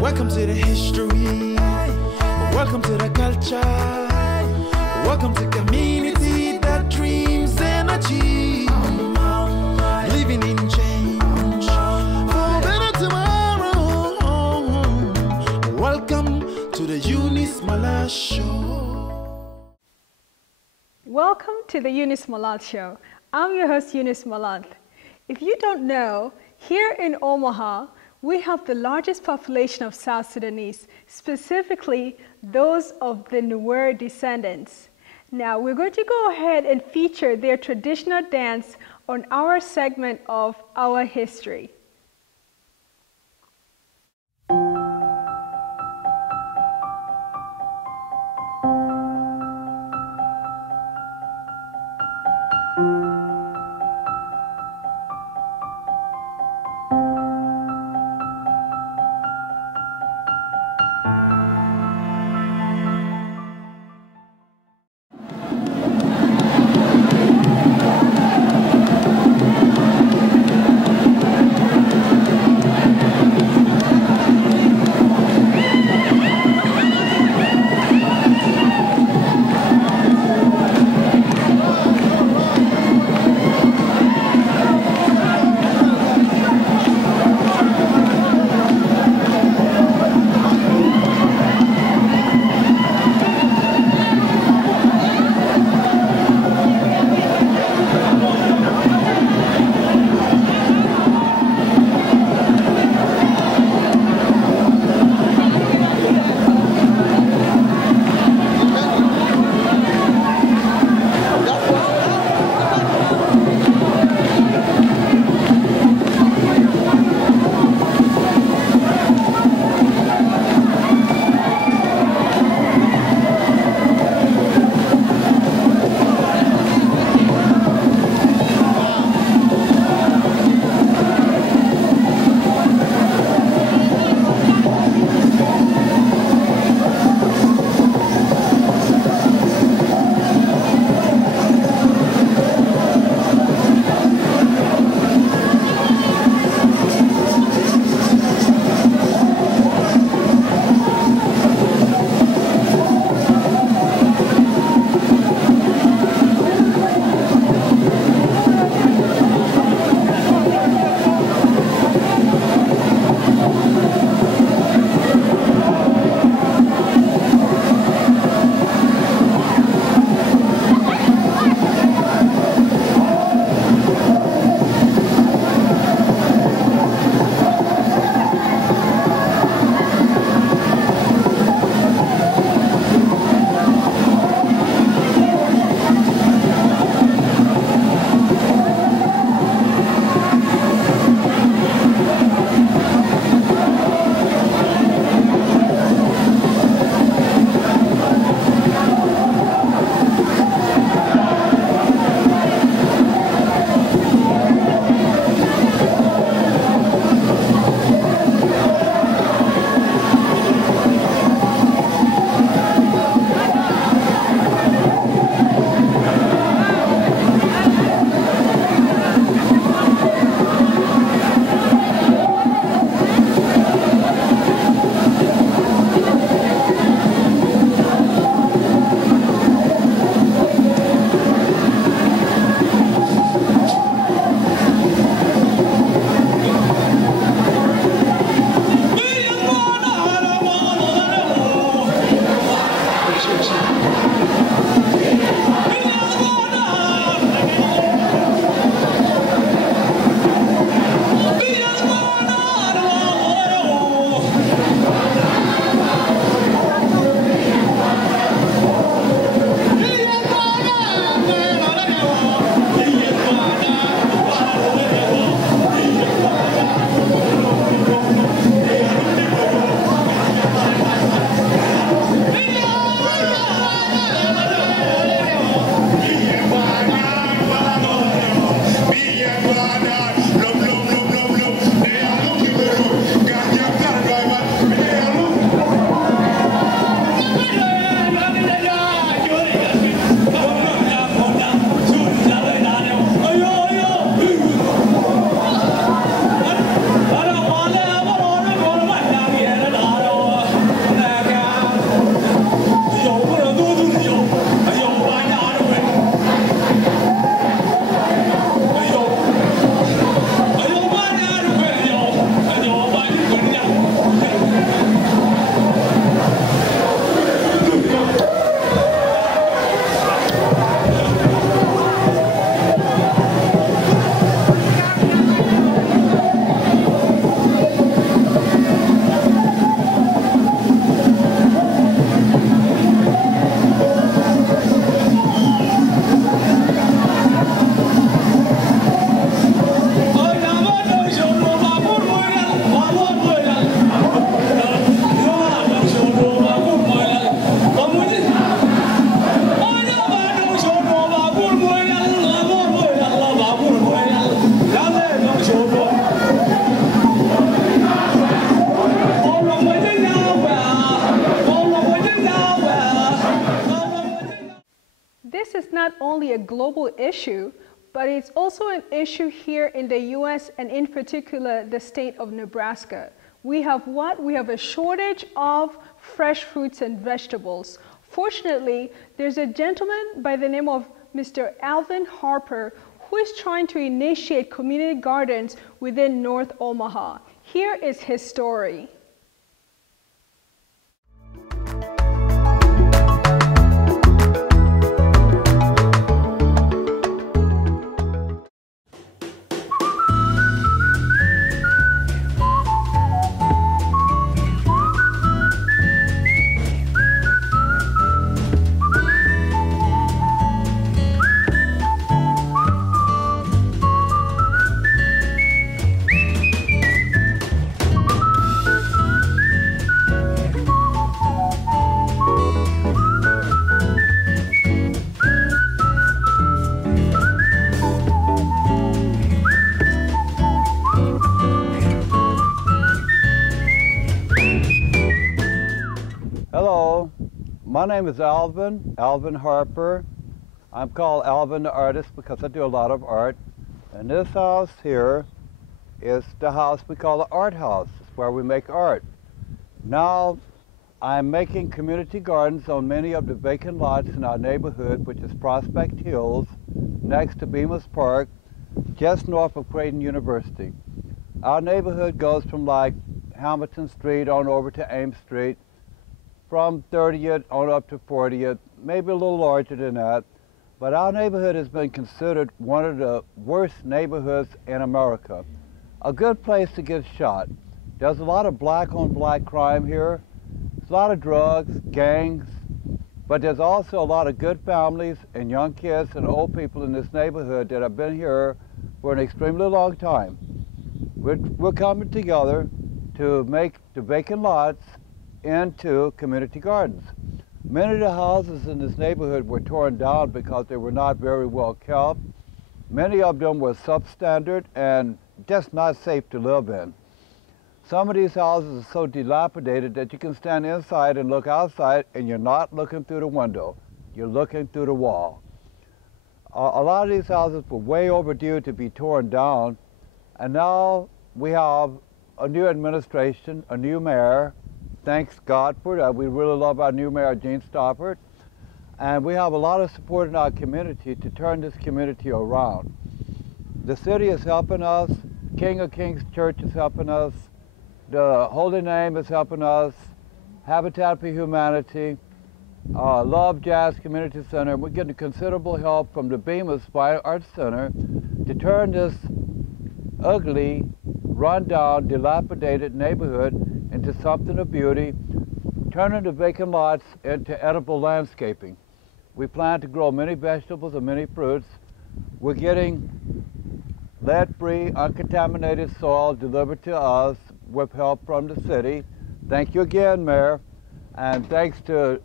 Welcome to the history. Welcome to the culture. Welcome to community that dreams and achieve. Living in change for better tomorrow. Welcome to the Eunice Malath Show. Welcome to the Eunice Malath Show. I'm your host, Eunice Malath. If you don't know, here in Omaha, we have the largest population of South Sudanese, specifically those of the Nuer descendants. Now, we're going to go ahead and feature their traditional dance on our segment of Our History. global issue, but it's also an issue here in the US and in particular the state of Nebraska. We have what? We have a shortage of fresh fruits and vegetables. Fortunately, there's a gentleman by the name of Mr. Alvin Harper who is trying to initiate community gardens within North Omaha. Here is his story. Hello, my name is Alvin Harper. I'm called Alvin the Artist because I do a lot of art. And this house here is the house we call the Art House. It's where we make art. Now, I'm making community gardens on many of the vacant lots in our neighborhood, which is Prospect Hills, next to Bemis Park, just north of Creighton University. Our neighborhood goes from like Hamilton Street on over to Ames Street, from 30th on up to 40th, maybe a little larger than that. But our neighborhood has been considered one of the worst neighborhoods in America. A good place to get shot. There's a lot of black on black crime here. There's a lot of drugs, gangs, but there's also a lot of good families and young kids and old people in this neighborhood that have been here for an extremely long time. We're coming together to make the vacant lots into community gardens. Many of the houses in this neighborhood were torn down because they were not very well kept. Many of them were substandard and just not safe to live in. Some of these houses are so dilapidated that you can stand inside and look outside and you're not looking through the window, you're looking through the wall. A lot of these houses were way overdue to be torn down, and now we have a new administration, a new mayor. Thanks God for that. We really love our new mayor, Gene Stoppard. And we have a lot of support in our community to turn this community around. The city is helping us. King of Kings Church is helping us. The Holy Name is helping us. Habitat for Humanity. Love Jazz Community Center. We're getting considerable help from the Bemis Fine Arts Center to turn this ugly, run-down, dilapidated neighborhood into something of beauty, turning the vacant lots into edible landscaping. We plan to grow many vegetables and many fruits. We're getting lead-free, uncontaminated soil delivered to us with help from the city. Thank you again, Mayor. And thanks to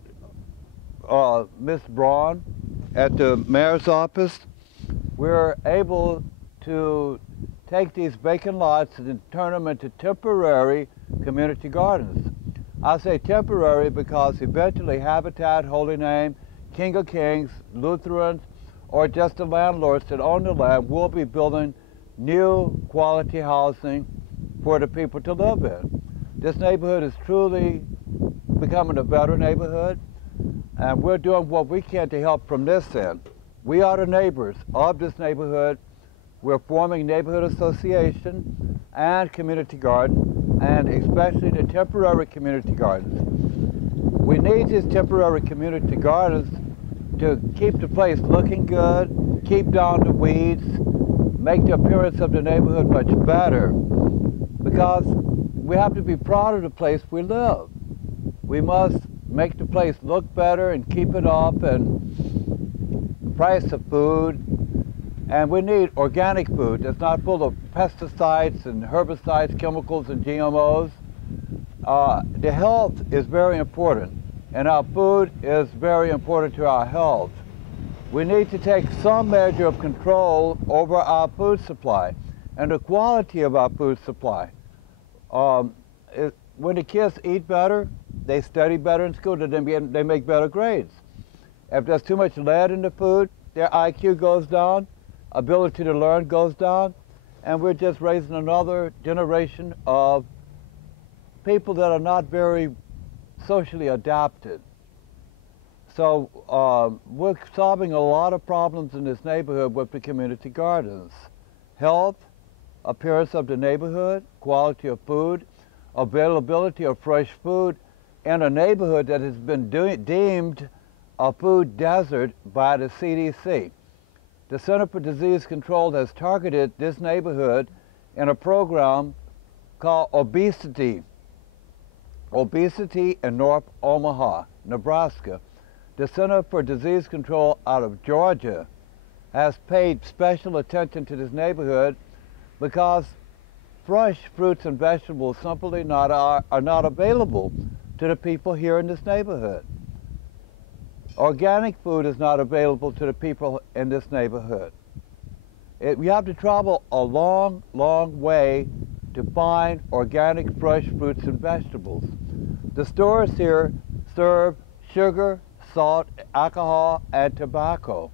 Ms. Braun at the Mayor's office, we're able to take these vacant lots and turn them into temporary community gardens. I say temporary because eventually Habitat, Holy Name, King of Kings, Lutherans, or just the landlords that own the land will be building new quality housing for the people to live in. This neighborhood is truly becoming a better neighborhood, and we're doing what we can to help from this end. We are the neighbors of this neighborhood. We're forming neighborhood association and community garden, and especially the temporary community gardens. We need these temporary community gardens to keep the place looking good, keep down the weeds, make the appearance of the neighborhood much better, because we have to be proud of the place we live. We must make the place look better and keep it up, and the price of food. And we need organic food that's not full of pesticides and herbicides, chemicals, and GMOs. The health is very important, and our food is very important to our health. We need to take some measure of control over our food supply and the quality of our food supply. When the kids eat better, they study better in school, they make better grades. If there's too much lead in the food, their IQ goes down, ability to learn goes down, and we're just raising another generation of people that are not very socially adapted. So we're solving a lot of problems in this neighborhood with the community gardens. Health, appearance of the neighborhood, quality of food, availability of fresh food in a neighborhood that has been deemed a food desert by the CDC. The Center for Disease Control has targeted this neighborhood in a program called Obesity in North Omaha, Nebraska. The Center for Disease Control out of Georgia has paid special attention to this neighborhood because fresh fruits and vegetables simply are not available to the people here in this neighborhood. Organic food is not available to the people in this neighborhood. You have to travel a long, long way to find organic fresh fruits and vegetables. The stores here serve sugar, salt, alcohol, and tobacco.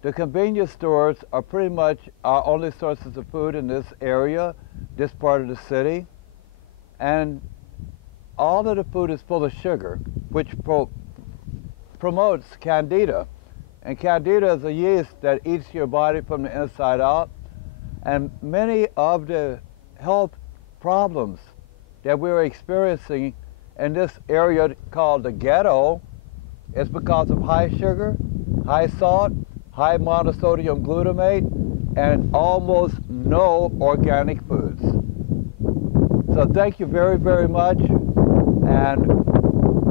The convenience stores are pretty much our only sources of food in this area, this part of the city. And all of the food is full of sugar, which promotes candida. And candida is a yeast that eats your body from the inside out. And many of the health problems that we're experiencing in this area called the ghetto is because of high sugar, high salt, high monosodium glutamate, and almost no organic foods. So thank you very, very much. And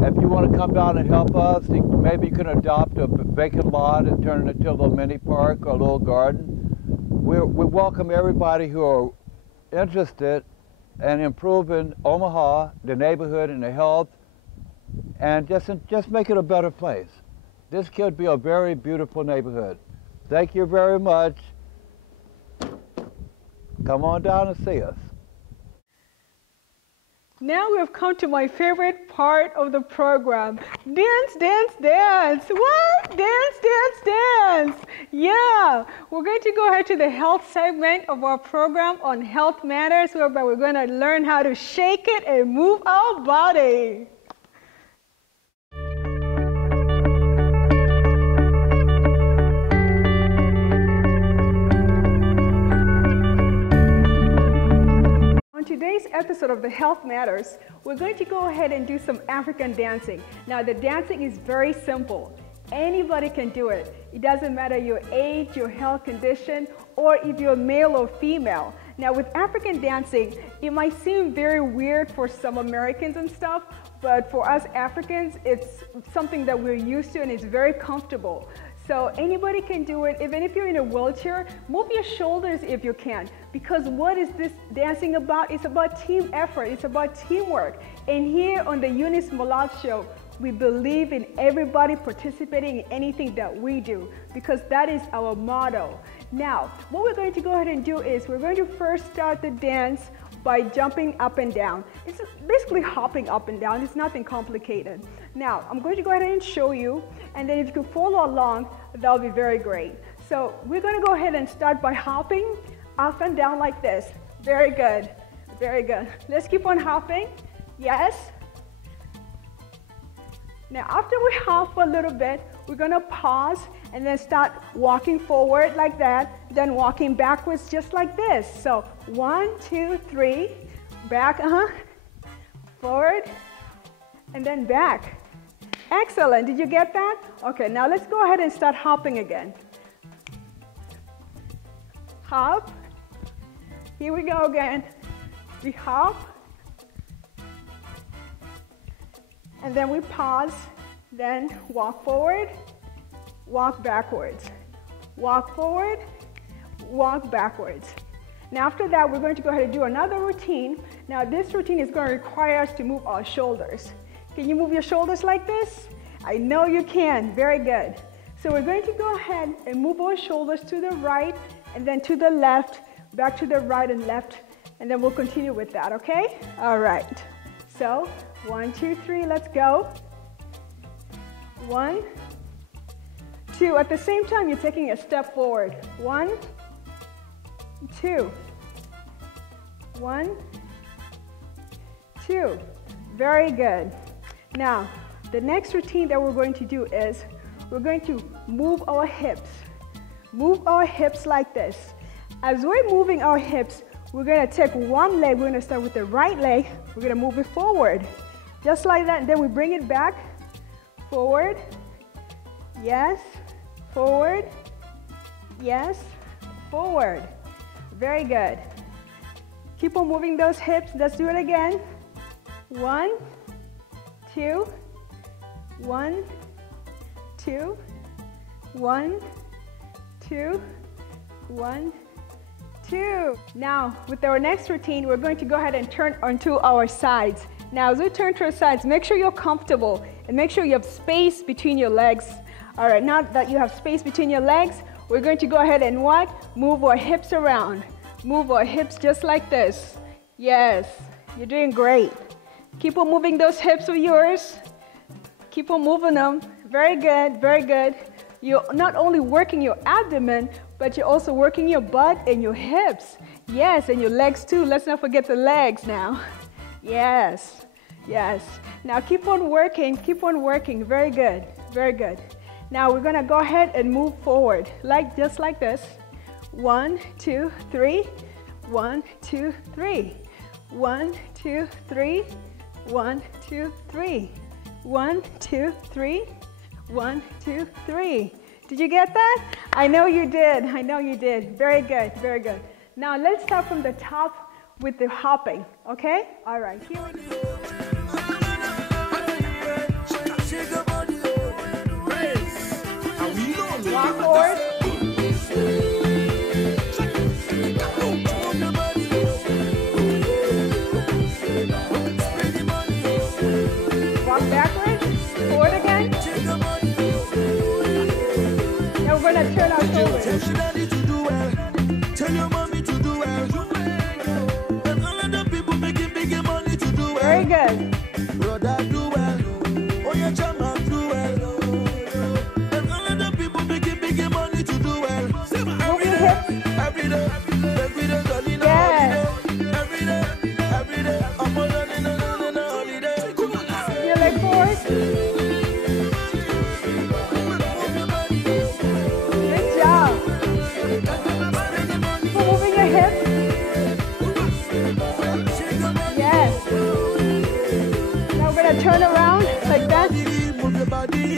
if you want to come down and help us, maybe you can adopt a vacant lot and turn it into a little mini park or a little garden. We welcome everybody who are interested in improving Omaha, the neighborhood, and the health, and just make it a better place. This could be a very beautiful neighborhood. Thank you very much. Come on down and see us. Now we have come to my favorite part of the program. Dance, dance, dance. What? Dance, dance, dance. Yeah. We're going to go ahead to the health segment of our program on Health Matters, whereby we're going to learn how to shake it and move our body. On today's episode of the Health Matters, we're going to go ahead and do some African dancing. Now, the dancing is very simple. Anybody can do it. It doesn't matter your age, your health condition, or if you're male or female. Now, with African dancing, it might seem very weird for some Americans and stuff, but for us Africans, it's something that we're used to and it's very comfortable. So anybody can do it. Even if you're in a wheelchair, move your shoulders if you can. Because what is this dancing about? It's about team effort. It's about teamwork. And here on the Eunice Malath Show, we believe in everybody participating in anything that we do, because that is our motto. Now, what we're going to go ahead and do is we're going to first start the dance by jumping up and down. It's basically hopping up and down. It's nothing complicated. Now, I'm going to go ahead and show you, and then if you can follow along, that'll be very great. So we're going to go ahead and start by hopping up and down like this. Very good. Very good. Let's keep on hopping. Yes. Now, after we hop a little bit, we're going to pause and then start walking forward like that, then walking backwards just like this. So 1, 2, 3, back, forward, and then back. Excellent. Did you get that? Okay, now let's go ahead and start hopping again. Hop. Here we go again. We hop. And then we pause, then walk forward, walk backwards. Walk forward, walk backwards. Now after that, we're going to go ahead and do another routine. Now this routine is going to require us to move our shoulders. Can you move your shoulders like this? I know you can. Very good. So we're going to go ahead and move our shoulders to the right and then to the left, back to the right and left, and then we'll continue with that, okay? All right. So 1, 2, 3, let's go. 1, 2. At the same time, you're taking a step forward. 1, 2. 1, 2. Very good. Now, the next routine that we're going to do is we're going to move our hips. Move our hips like this. As we're moving our hips, we're going to take one leg. We're going to start with the right leg. We're going to move it forward. Just like that. And then we bring it back. Forward. Yes. Forward. Yes. Forward. Very good. Keep on moving those hips. Let's do it again. 1, 2. 1, 2. 1, 2. 1, 2. Now, with our next routine, we're going to go ahead and turn onto our sides. Now, as we turn to our sides, make sure you're comfortable and make sure you have space between your legs. All right, now that you have space between your legs, we're going to go ahead and what? Move our hips around. Move our hips just like this. Yes, you're doing great. Keep on moving those hips of yours. Keep on moving them. Very good, very good. You're not only working your abdomen, but you're also working your butt and your hips. Yes, and your legs too. Let's not forget the legs now. Yes, yes. Now keep on working, keep on working. Very good, very good. Now we're gonna go ahead and move forward, just like this. 1, 2, 3. 1, 2, 3. 1, 2, 3. 1, 2, 3. 1, 2, 3. 1, 2, 3. Did you get that? I know you did. I know you did. Very good. Very good. Now let's start from the top with the hopping. Okay? All right. Here we go. Walk forward. Walk backwards. Forward again. Now we're going to turn our shoulders. Tell your daddy to do well. Tell your mommy to do well. And all of the people making big money to do well. Very good. Brother do well. Oh yeah, Chama do well. And all of the people making big money to do well. Move your hips. Every day, darling, Yes. every day, I'm on a holiday. Your leg forward. Good job. Keep moving your hips. Yes. Now we're going to turn around like that. Move your body.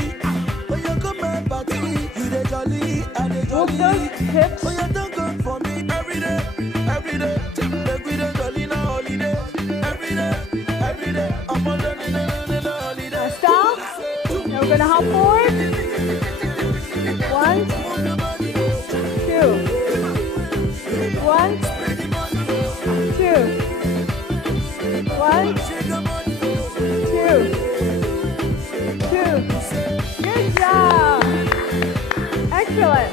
When you come my party, you dey jolly, I dey Move jolly. those hips. Oh, you don't come for me every day, jolly na holiday. Every day, I'm on the holiday. Now stop. Now we're going to hop forward. 1, 2. 1, 2. 1, 2. 2. Good job. Excellent.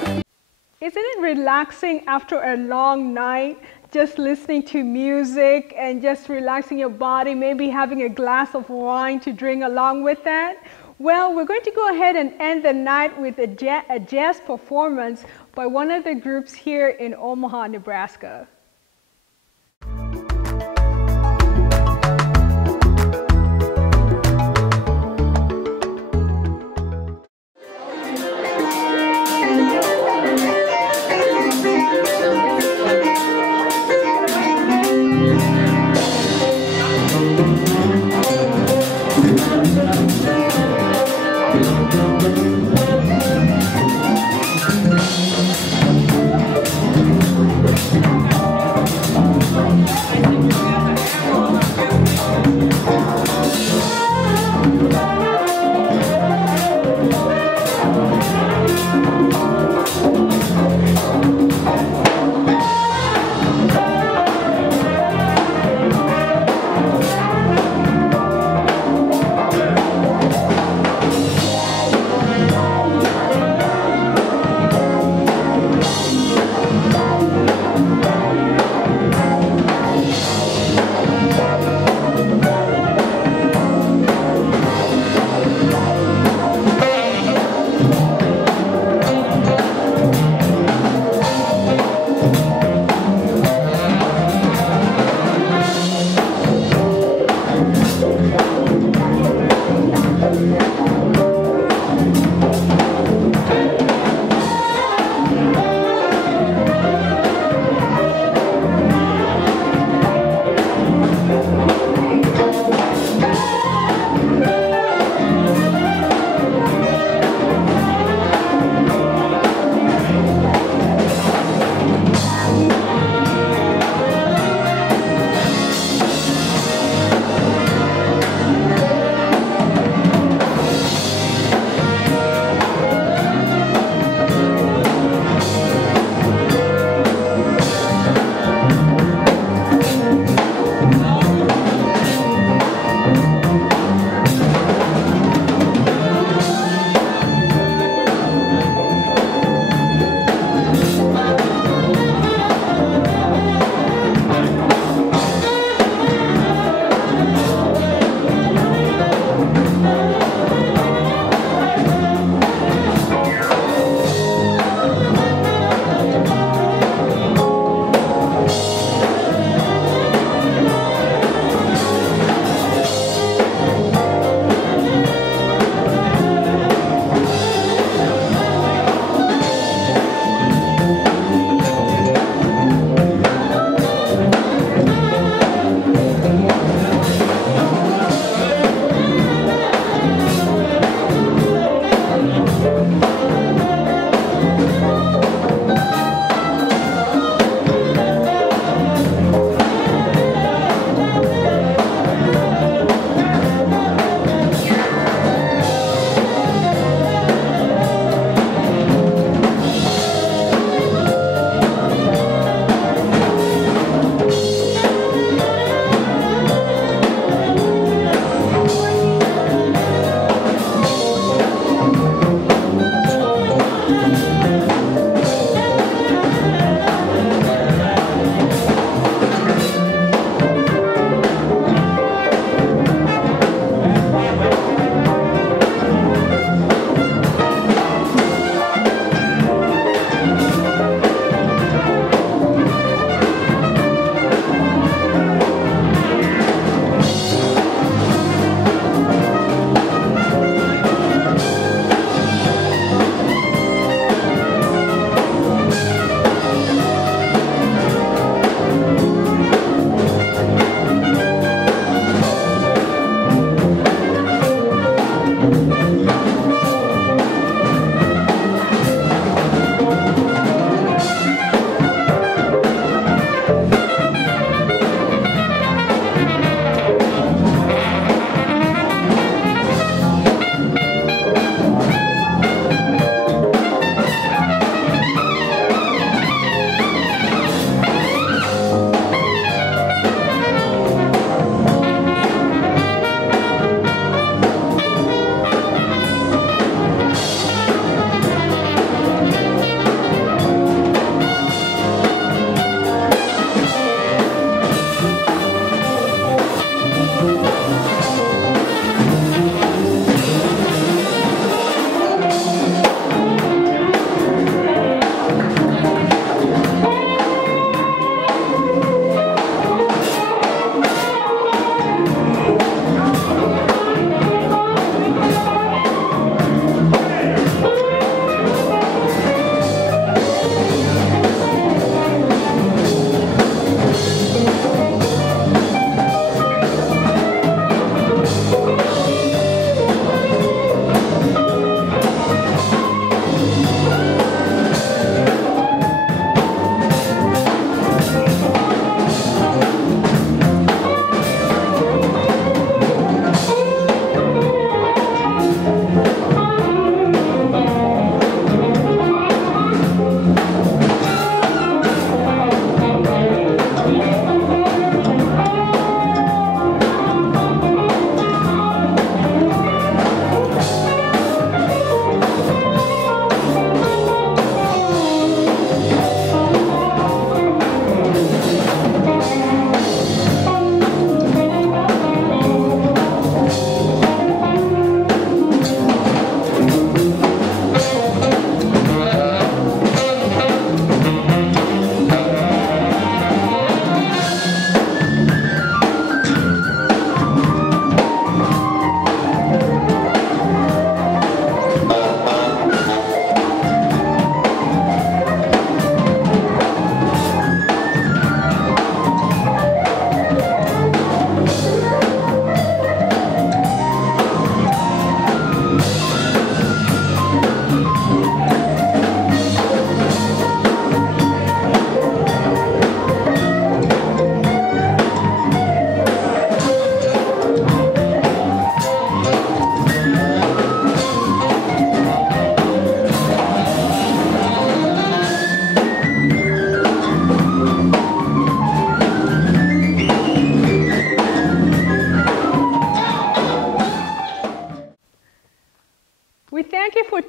Isn't it relaxing after a long night, just listening to music and just relaxing your body, maybe having a glass of wine to drink along with that? Well, we're going to go ahead and end the night with a jazz performance by one of the groups here in Omaha, Nebraska.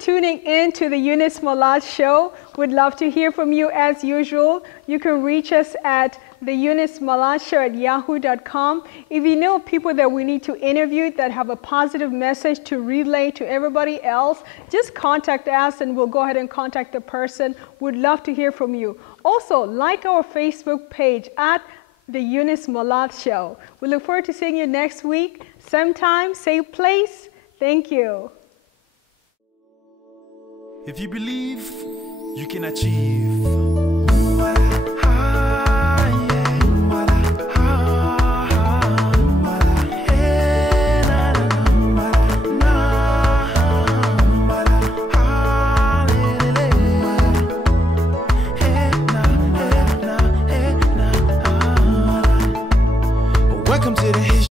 tuning in to the Eunice Malath Show. We'd love to hear from you as usual. You can reach us at theeunicemalathshow@yahoo.com. If you know people that we need to interview that have a positive message to relay to everybody else, just contact us and we'll go ahead and contact the person. We'd love to hear from you. Also, like our Facebook page at the Eunice Malath Show. We look forward to seeing you next week. Same time, same place. Thank you. If you believe, you can achieve. Welcome to the